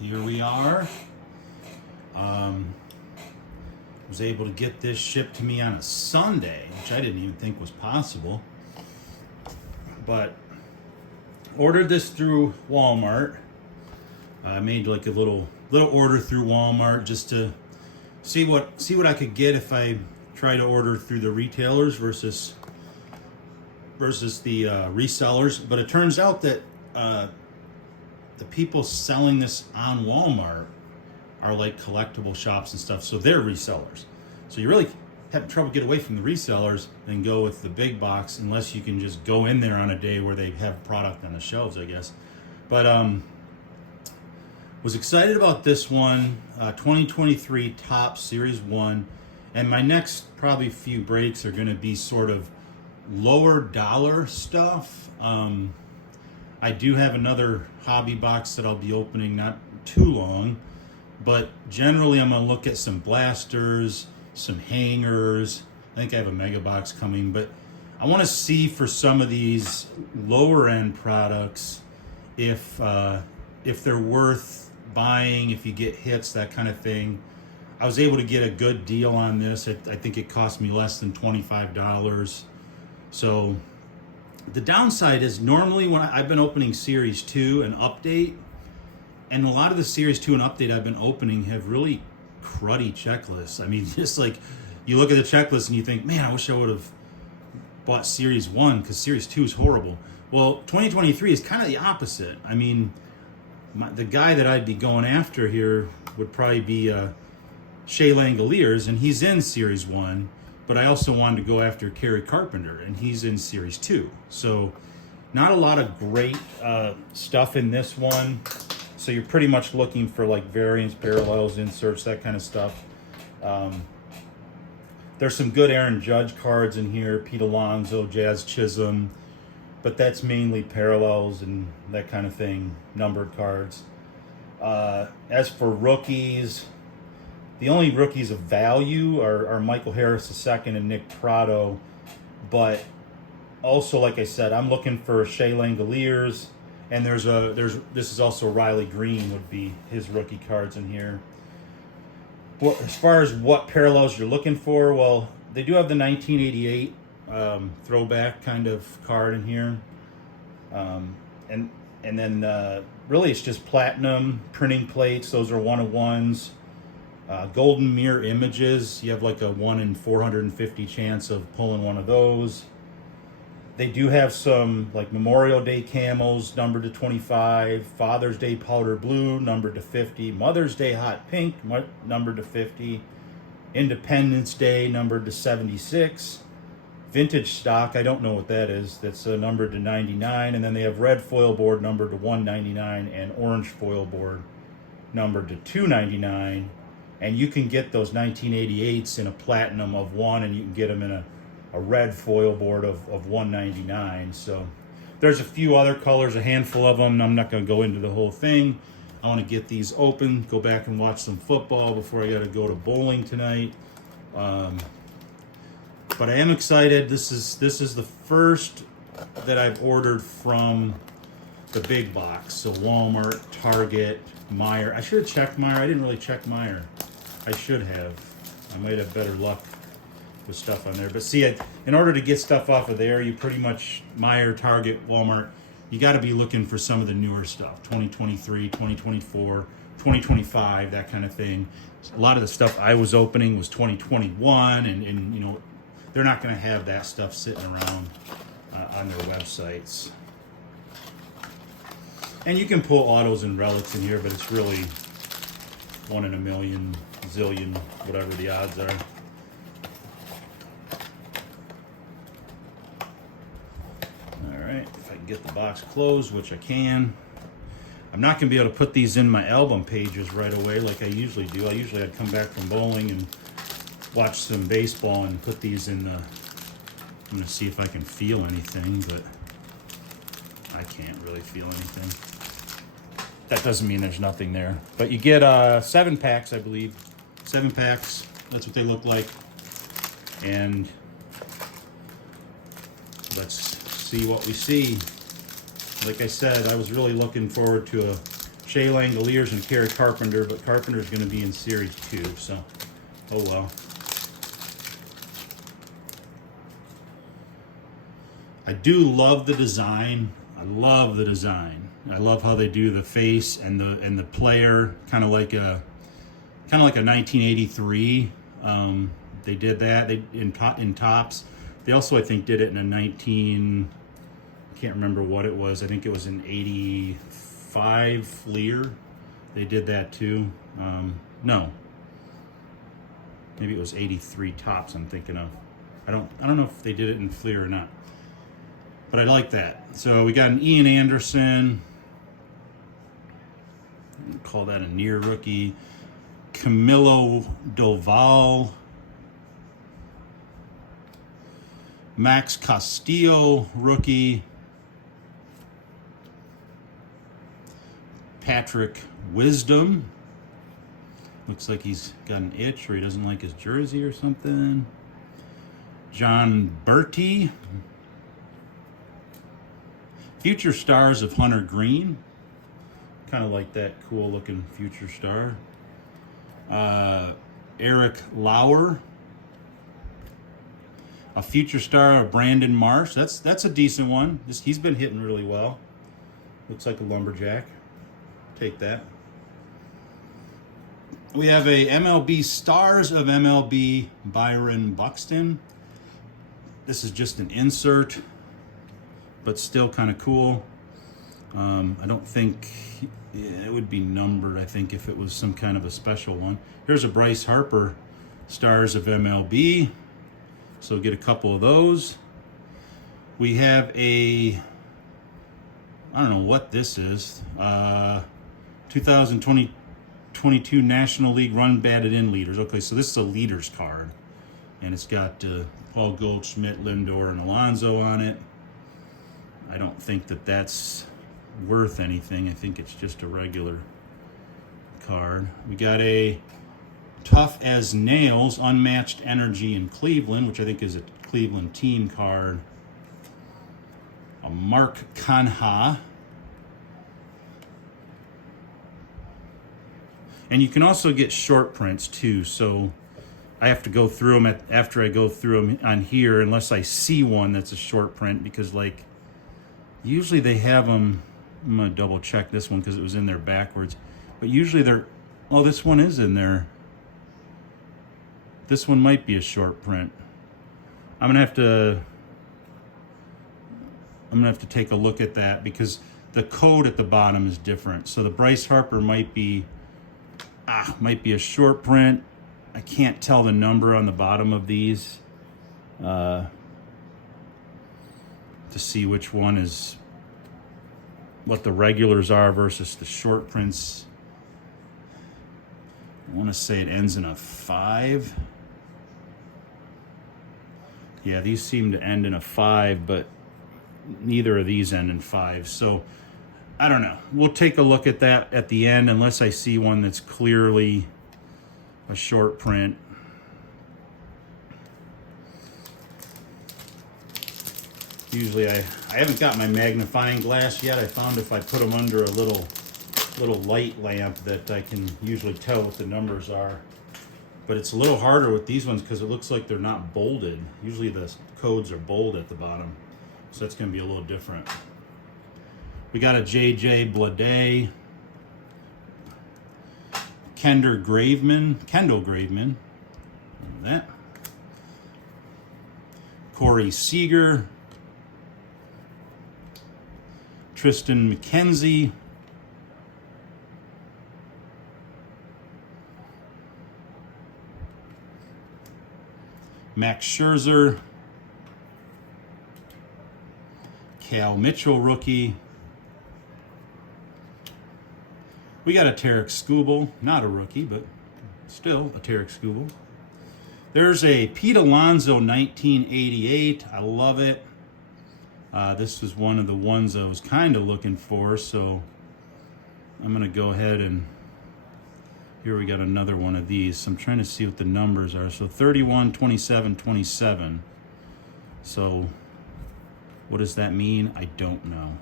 here we are. Was able to get this shipped to me on a Sunday, which I didn't even think was possible. But ordered this through Walmart. I made like a little order through Walmart just to see what I could get if I try to order through the retailers versus the resellers. But it turns out that the people selling this on Walmart are like collectible shops and stuff, so they're resellers. So you really have trouble get away from the resellers and go with the big box unless you can just go in there on a day where they have product on the shelves, I guess. But was excited about this one, 2023 Topps Series 1, and my next probably few breaks are going to be sort of lower dollar stuff. I do have another hobby box that I'll be opening not too long, but generally I'm going to look at some blasters, some hangers. I think I have a mega box coming, but I want to see for some of these lower end products if they're worth buying, if you get hits, that kind of thing. I was able to get a good deal on this. I think it cost me less than $25. So the downside is normally when I've been opening Series 2 and Update, and a lot of the Series 2 and Update I've been opening have really cruddy checklists. I mean, just like you look at the checklist and you think, man, I wish I would have bought Series 1 because Series 2 is horrible. Well, 2023 is kind of the opposite. I mean, the guy that I'd be going after here would probably be Shea Langoliers, and he's in Series 1. But I also wanted to go after Kerry Carpenter, and he's in Series 2. So not a lot of great stuff in this one. So you're pretty much looking for like variants, parallels, inserts, that kind of stuff. There's some good Aaron Judge cards in here, Pete Alonso, Jazz Chisholm, but that's mainly parallels and that kind of thing, numbered cards. As for rookies, the only rookies of value are Michael Harris II and Nick Pratto, but also, like I said, I'm looking for Shea Langoliers, and this is also Riley Green would be his rookie cards in here. Well, as far as what parallels you're looking for, well, they do have the 1988 throwback kind of card in here, and then really it's just platinum printing plates. Those are 1-of-1s. Golden mirror images, you have like a 1 in 450 chance of pulling one of those. They do have some like Memorial Day camos numbered to 25, Father's Day powder blue numbered to 50, Mother's Day hot pink numbered to 50, Independence Day numbered to 76, vintage stock, I don't know what that is, that's numbered to 99, and then they have red foil board numbered to 199 and orange foil board numbered to 299. And you can get those 1988s in a platinum of 1, and you can get them in a red foil board of 199. So there's a few other colors, a handful of them. I'm not going to go into the whole thing. I want to get these open, go back and watch some football before I got to go to bowling tonight. But I am excited. This is the first that I've ordered from the big box. So Walmart, Target, Meijer. I should have checked Meijer. I didn't really check Meijer. I should have. I might have better luck with stuff on there. But see, in order to get stuff off of there, you pretty much, Meijer, Target, Walmart, you got to be looking for some of the newer stuff. 2023, 2024, 2025, that kind of thing. A lot of the stuff I was opening was 2021, and you know, they're not going to have that stuff sitting around on their websites. And you can pull autos and relics in here, but it's really 1 in a million, zillion, whatever the odds are. All right, if I can get the box closed, which I can. I'm not going to be able to put these in my album pages right away like I usually do. I'd come back from bowling and watch some baseball and put these in the... I'm going to see if I can feel anything, but I can't really feel anything. That doesn't mean there's nothing there. But you get 7 packs, I believe. 7 packs. That's what they look like. And let's see what we see. Like I said, I was really looking forward to a Shea Langoliers and Kerry Carpenter, but Carpenter's going to be in Series 2, so oh well. I do love the design. I love the design. I love how they do the face and the player, kind of like a 1983. They did that. They in Topps. They also, I think, did it in a 19. I can't remember what it was. I think it was an 85 Lear. They did that too. No, maybe it was 83 Topps. I'm thinking of. I don't know if they did it in Fleer or not. But I like that. So we got an Ian Anderson. Call that a near rookie. Camilo Doval. Max Castillo, rookie. Patrick Wisdom. Looks like he's got an itch or he doesn't like his jersey or something. John Bertie. Future Stars of Hunter Green. Kind of like that cool looking future star. Eric Lauer. A future star of Brandon Marsh. That's a decent one. He's been hitting really well. Looks like a lumberjack. Take that. We have a MLB Stars of MLB Byron Buxton. This is just an insert, but still kind of cool. I don't think it would be numbered, I think, if it was some kind of a special one. Here's a Bryce Harper Stars of MLB. So get a couple of those. We have I don't know what this is. 2022 National League Run Batted In Leaders. Okay, so this is a leaders card. And it's got Paul Goldschmidt, Lindor, and Alonso on it. I don't think that that's worth anything. I think it's just a regular card. We got a Tough as Nails, Unmatched Energy in Cleveland, which I think is a Cleveland team card. A Mark Canha. And you can also get short prints too, so I have to go through them after I go through them on here, unless I see one that's a short print, because like usually they have them. I'm gonna double check this one because it was in there backwards, but usually they're, oh, this one is in there. This one might be a short print. I'm gonna have to take a look at that because the code at the bottom is different. So the Bryce Harper might be a short print. I can't tell the number on the bottom of these to see which one is what the regulars are versus the short prints. I want to say it ends in a 5. Yeah, these seem to end in a 5, but neither of these end in 5. So I don't know. We'll take a look at that at the end, unless I see one that's clearly a short print. Usually I haven't got my magnifying glass yet. I found if I put them under a little light lamp that I can usually tell what the numbers are. But it's a little harder with these ones because it looks like they're not bolded. Usually the codes are bold at the bottom. So that's going to be a little different. We got a JJ Bleday. Kendall Graveman. That. Corey Seager. Tristan McKenzie. Max Scherzer. Cal Mitchell, rookie. We got a Tarek Skubal, not a rookie, but still a Tarek Skubal. There's a Pete Alonso 1988. I love it. This was one of the ones I was kind of looking for, so I'm going to go ahead and here we got another one of these. So I'm trying to see what the numbers are. So 31, 27, 27. So what does that mean? I don't know.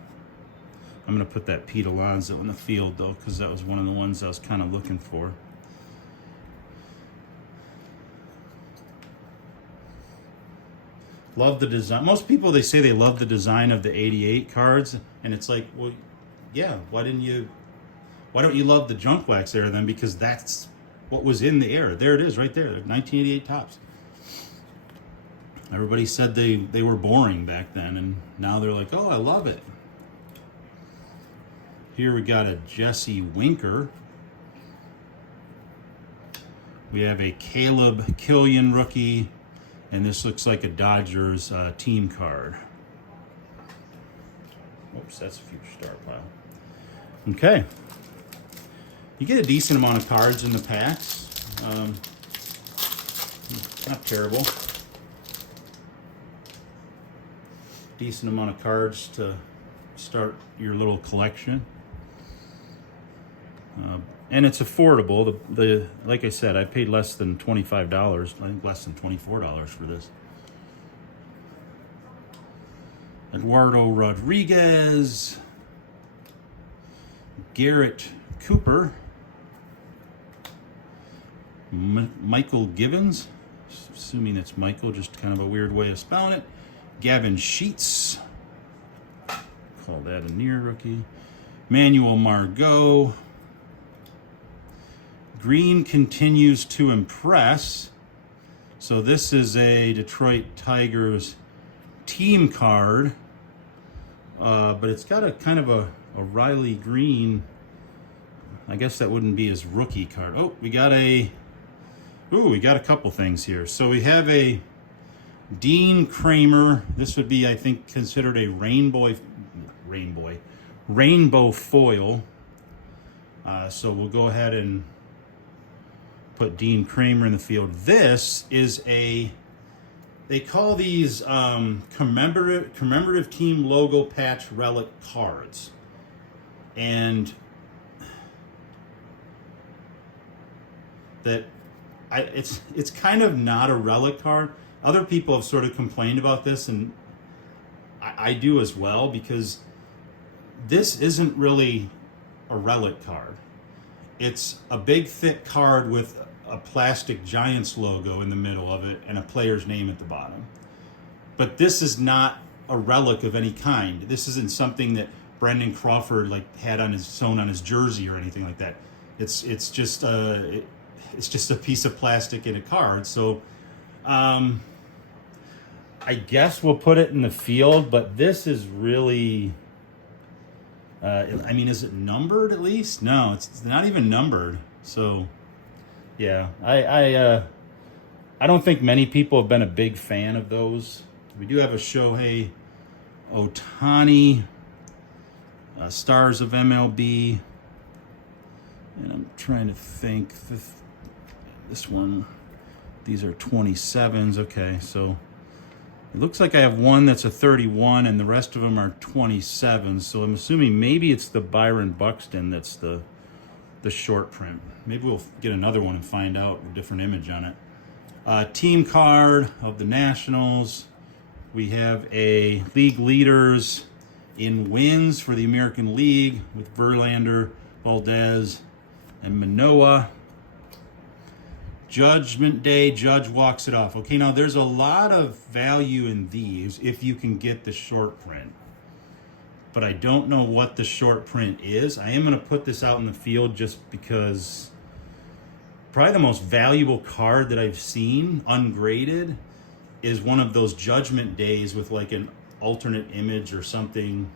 I'm going to put that Pete Alonso in the field, though, because that was one of the ones I was kind of looking for. Love the design. Most people, they say they love the design of the 88 cards, and it's like, well, yeah, why don't you love the junk wax era then? Because that's what was in the era. There it is right there, 1988 Topps. Everybody said they were boring back then, and now they're like, oh, I love it. Here we got a Jesse Winker. We have a Caleb Killian rookie, and this looks like a Dodgers team card. Oops, that's a future star pile. Okay. You get a decent amount of cards in the packs. Not terrible. Decent amount of cards to start your little collection. And it's affordable. The like I said, I paid less than $25. I think less than $24 for this. Eduardo Rodriguez, Garrett Cooper, Michael Givens, assuming it's Michael, just kind of a weird way of spelling it. Gavin Sheets, call that a near rookie. Manuel Margot. Green continues to impress. So this is a Detroit Tigers team card, but it's got a kind of a Riley Green. I guess that wouldn't be his rookie card. Oh, we got a couple things here. So we have a Dean Kramer. This would be, I think, considered a rainbow foil. So we'll go ahead and put Dean Kramer in the field. This is they call these commemorative team logo patch relic cards. And it's kind of not a relic card. Other people have sort of complained about this, and I do as well, because this isn't really a relic card. It's a big thick card with a plastic Giants logo in the middle of it and a player's name at the bottom. But this is not a relic of any kind. This isn't something that Brendan Crawford had sewn on his jersey or anything like that. It's just a piece of plastic in a card. So I guess we'll put it in the field, but this is really is it numbered at least? No, it's not even numbered. So yeah, I don't think many people have been a big fan of those. We do have a Shohei Ohtani, Stars of MLB, and I'm trying to think. This one, these are 27s. Okay, so it looks like I have one that's a 31, and the rest of them are 27s. So I'm assuming maybe it's the Byron Buxton that's the short print. Maybe we'll get another one and find out a different image on it. Team card of the Nationals. We have a league leaders in wins for the American League with Verlander, Valdez, and Manoah. Judgment Day, Judge walks it off. Okay, now there's a lot of value in these if you can get the short print. But I don't know what the short print is. I am going to put this out in the field just because probably the most valuable card that I've seen ungraded is one of those Judgment Days with an alternate image or something.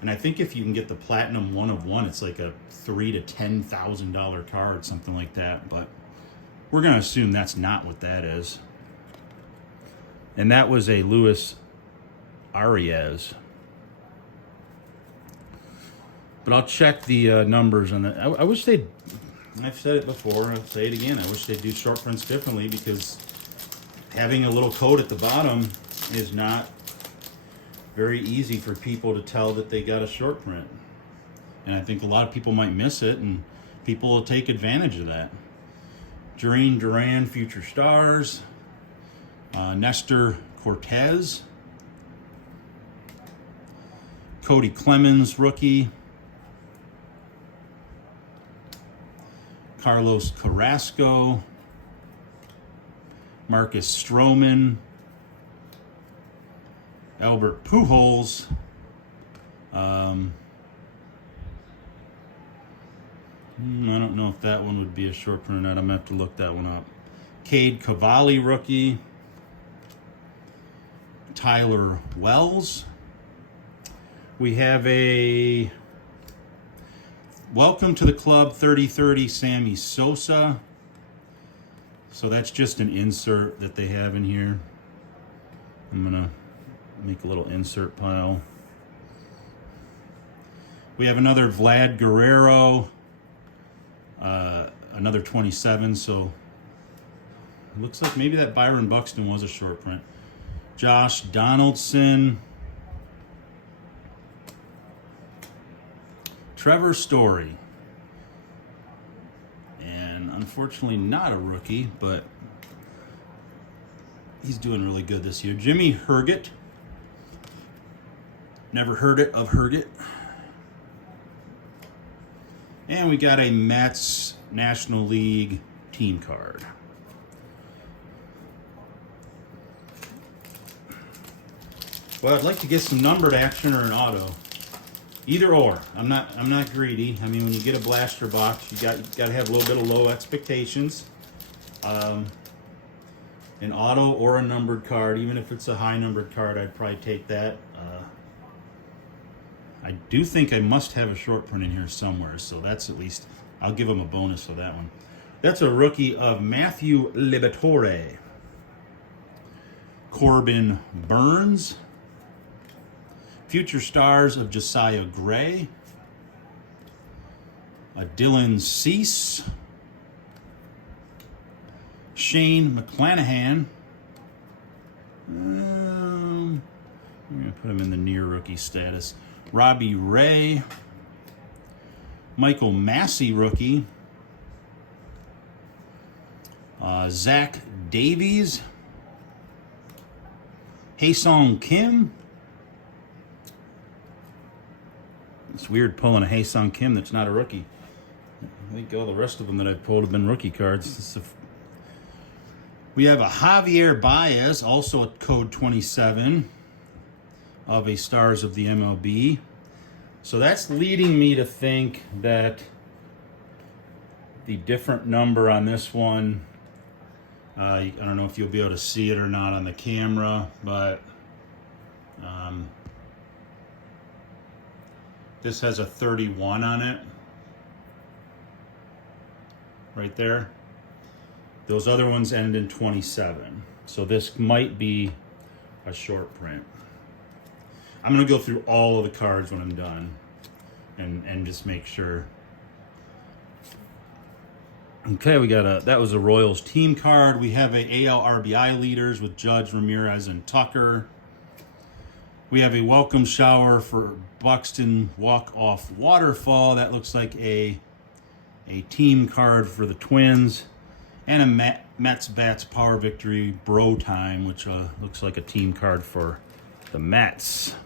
And I think if you can get the Platinum 1 of 1, it's like a $3,000 to $10,000 card, something like that. But we're going to assume that's not what that is. And that was a Luis Arias. But I'll check the numbers on that. I wish they'd, I've said it before, I'll say it again, I wish they'd do short prints differently, because having a little code at the bottom is not very easy for people to tell that they got a short print. And I think a lot of people might miss it, and people will take advantage of that. Jareen Duran, Future Stars. Nestor Cortez. Cody Clemens, rookie. Carlos Carrasco. Marcus Stroman. Albert Pujols. I don't know if that one would be a short print or not. I'm going to have to look that one up. Cade Cavalli, rookie. Tyler Wells. We have a welcome to the club 3030 Sammy Sosa. So that's just an insert that they have in here. I'm going to make a little insert pile. We have another Vlad Guerrero. Another 27, so it looks like maybe that Byron Buxton was a short print. Josh Donaldson. Trevor Story. And unfortunately not a rookie, but he's doing really good this year. Jimmy Herget. Never heard it of Herget. And we got a Mets National League team card. Well, I'd like to get some numbered action or an auto. Either or. I'm not greedy. I mean, when you get a blaster box, you got to have a little bit of low expectations. An auto or a numbered card, even if it's a high numbered card, I'd probably take that. I do think I must have a short print in here somewhere, so that's at least, I'll give him a bonus for that one. That's a rookie of Matthew Liberatore. Corbin Burns. Future stars of Josiah Gray. Dylan Cease. Shane McClanahan. I'm going to put him in the near rookie status. Robbie Ray. Michael Massey, rookie. Zach Davies. Haesung Kim. It's weird pulling a Haesung Kim that's not a rookie. I think all the rest of them that I've pulled have been rookie cards. We have a Javier Baez, also at code 27 of a Stars of the MLB. So that's leading me to think that the different number on this one, I don't know if you'll be able to see it or not on the camera, but this has a 31 on it. Right there. Those other ones end in 27. So this might be a short print. I'm going to go through all of the cards when I'm done and just make sure. Okay, we got that was a Royals team card. We have a AL RBI leaders with Judge, Ramirez, and Tucker. We have a welcome shower for Buxton walk-off waterfall. That looks like a team card for the Twins. And a Mets Bats Power Victory Bro Time, which looks like a team card for the Mets.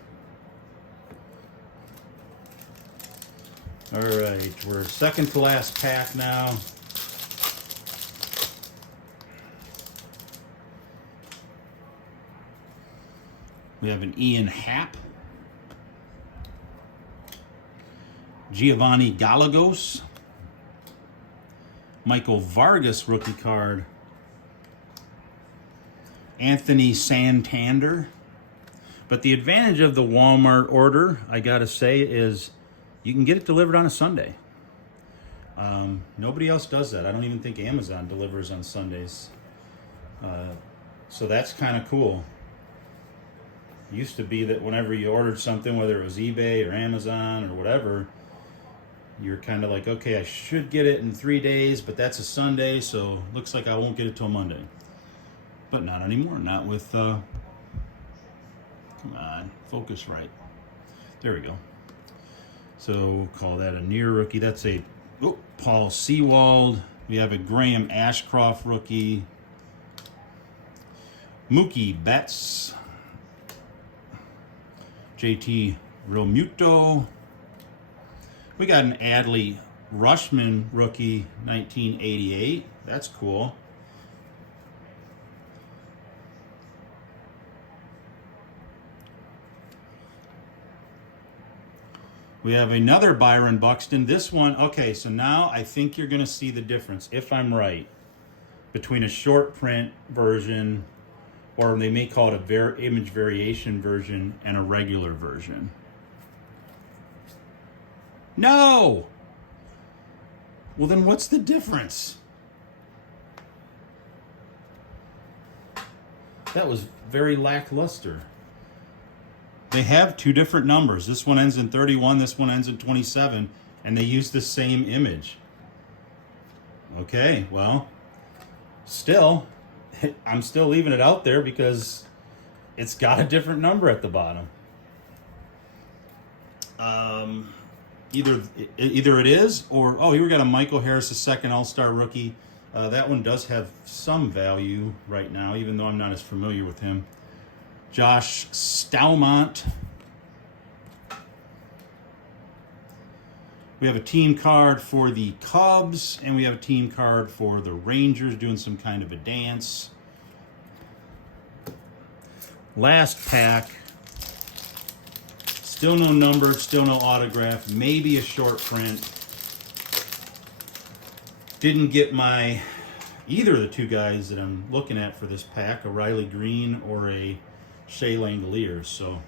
All right, we're second to last pack now. We have an Ian Happ. Giovanni Gallegos. Michael Vargas rookie card. Anthony Santander. But the advantage of the Walmart order, I gotta say, is you can get it delivered on a Sunday. Nobody else does that. I don't even think Amazon delivers on Sundays. So that's kind of cool. It used to be that whenever you ordered something, whether it was eBay or Amazon or whatever, you're kind of like, okay, I should get it in 3 days, but that's a Sunday, so looks like I won't get it till Monday. But not anymore. Not with, come on, focus right. There we go. So we'll call that a near rookie. That's a Paul Sewald. We have a Graham Ashcroft rookie. Mookie Betts. JT Real Muto. We got an Adley Rushman rookie, 1988. That's cool. We have another Byron Buxton. This one, okay, so now I think you're going to see the difference, if I'm right, between a short print version, or they may call it a image variation version, and a regular version. No! Well, then what's the difference? That was very lackluster. They have two different numbers. This one ends in 31, this one ends in 27, and they use the same image. Okay, well, still, I'm still leaving it out there because it's got a different number at the bottom. Either it is, or, oh, here we got a Michael Harris, a second All-Star rookie. That one does have some value right now, even though I'm not as familiar with him. Josh Staumont. We have a team card for the Cubs, and we have a team card for the Rangers doing some kind of a dance. Last pack. Still no number, still no autograph, maybe a short print. Didn't get either of the two guys that I'm looking at for this pack, a Riley Green or a Shea Langoliers. So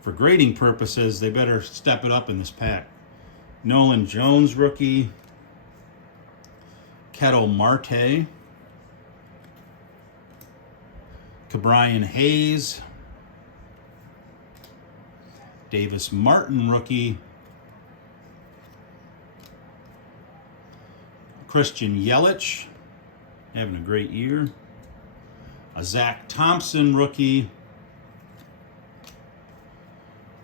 for grading purposes, they better step it up in this pack. Nolan Jones rookie. Ketel Marte. Ke'Bryan Hayes. Davis Martin rookie. Christian Yelich, having a great year. A Zach Thompson rookie.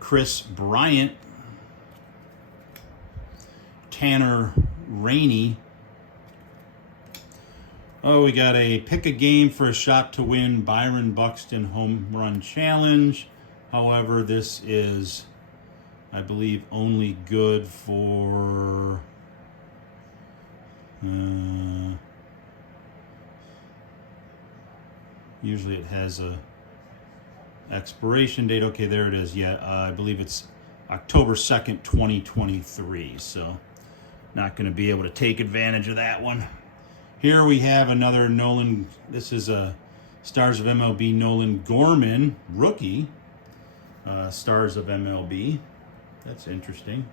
Chris Bryant. Tanner Rainey. Oh, we got a pick a game for a shot to win Byron Buxton home run challenge. However, this is, I believe, only good for usually it has a expiration date. Okay, there it is. Yeah, I believe it's October 2nd, 2023. So not going to be able to take advantage of that one. Here we have another Nolan. This is a Stars of MLB Nolan Gorman rookie. Stars of MLB. That's interesting.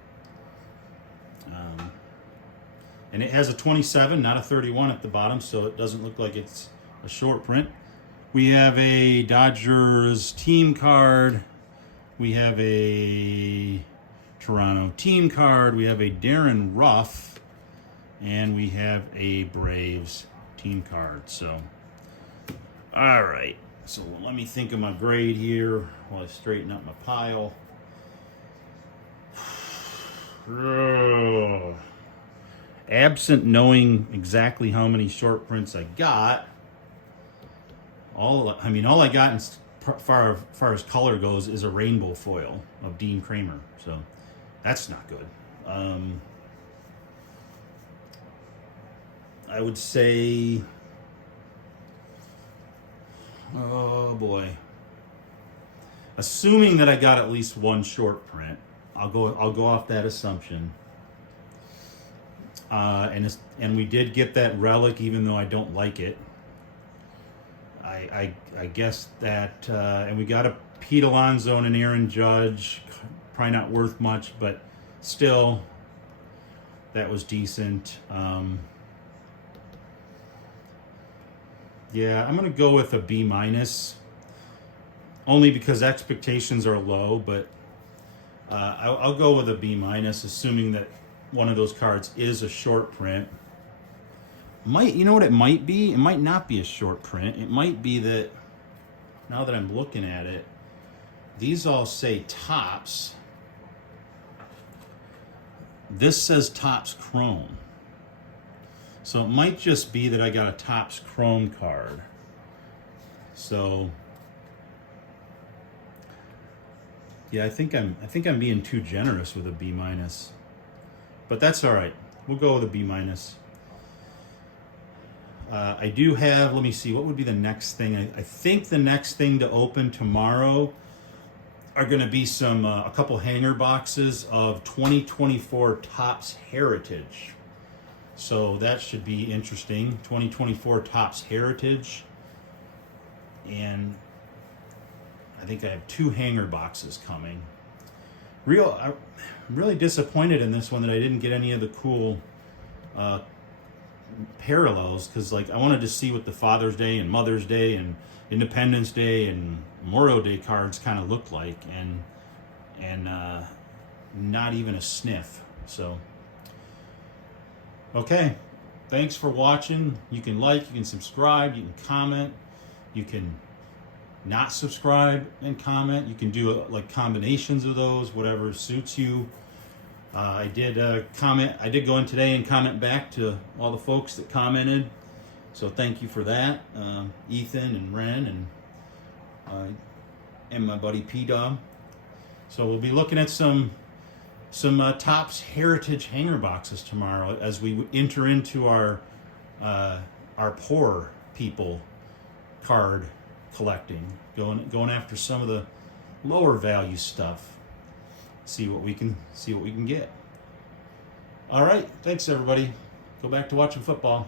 And it has a 27, not a 31 at the bottom, so it doesn't look like it's a short print. We have a Dodgers team card. We have a Toronto team card. We have a Darren Ruff. And we have a Braves team card. So, all right. So let me think of my grade here while I straighten up my pile. Absent knowing exactly how many short prints I got, all I got as far as color goes is a rainbow foil of Dean Kramer. So that's not good. I would say, oh boy, assuming that I got at least one short print, I'll go off that assumption. And we did get that relic, even though I don't like it. I guess that, and we got a Pete Alonso and an Aaron Judge, probably not worth much, but still, that was decent. Yeah, I'm going to go with a B-, only because expectations are low, but I'll go with a B-, assuming that one of those cards is a short print. You know what it might be? It might not be a short print. It might be that, now that I'm looking at it, these all say Topps. This says Topps Chrome. So it might just be that I got a Topps Chrome card. So Yeah, I think I'm being too generous with a B minus, but that's all right. We'll go with a B minus. I do have. Let me see. What would be the next thing? I think the next thing to open tomorrow are going to be a couple hanger boxes of 2024 Topps Heritage. So that should be interesting. 2024 Topps Heritage, and I think I have 2 hanger boxes coming. I'm really disappointed in this one that I didn't get any of the cool parallels, because like I wanted to see what the Father's Day and Mother's Day and Independence Day and Memorial Day cards kind of look like, and not even a sniff. So okay, thanks for watching. You can like, you can subscribe, you can comment, you can not subscribe and comment. You can do like combinations of those, whatever suits you. I did comment. I did go in today and comment back to all the folks that commented. So thank you for that, Ethan and Ren and my buddy P Dog. So we'll be looking at some Topps Heritage hanger boxes tomorrow as we enter into our poor people card collecting, going after some of the lower value stuff. See what we can get. All right, thanks everybody. Go back to watching football.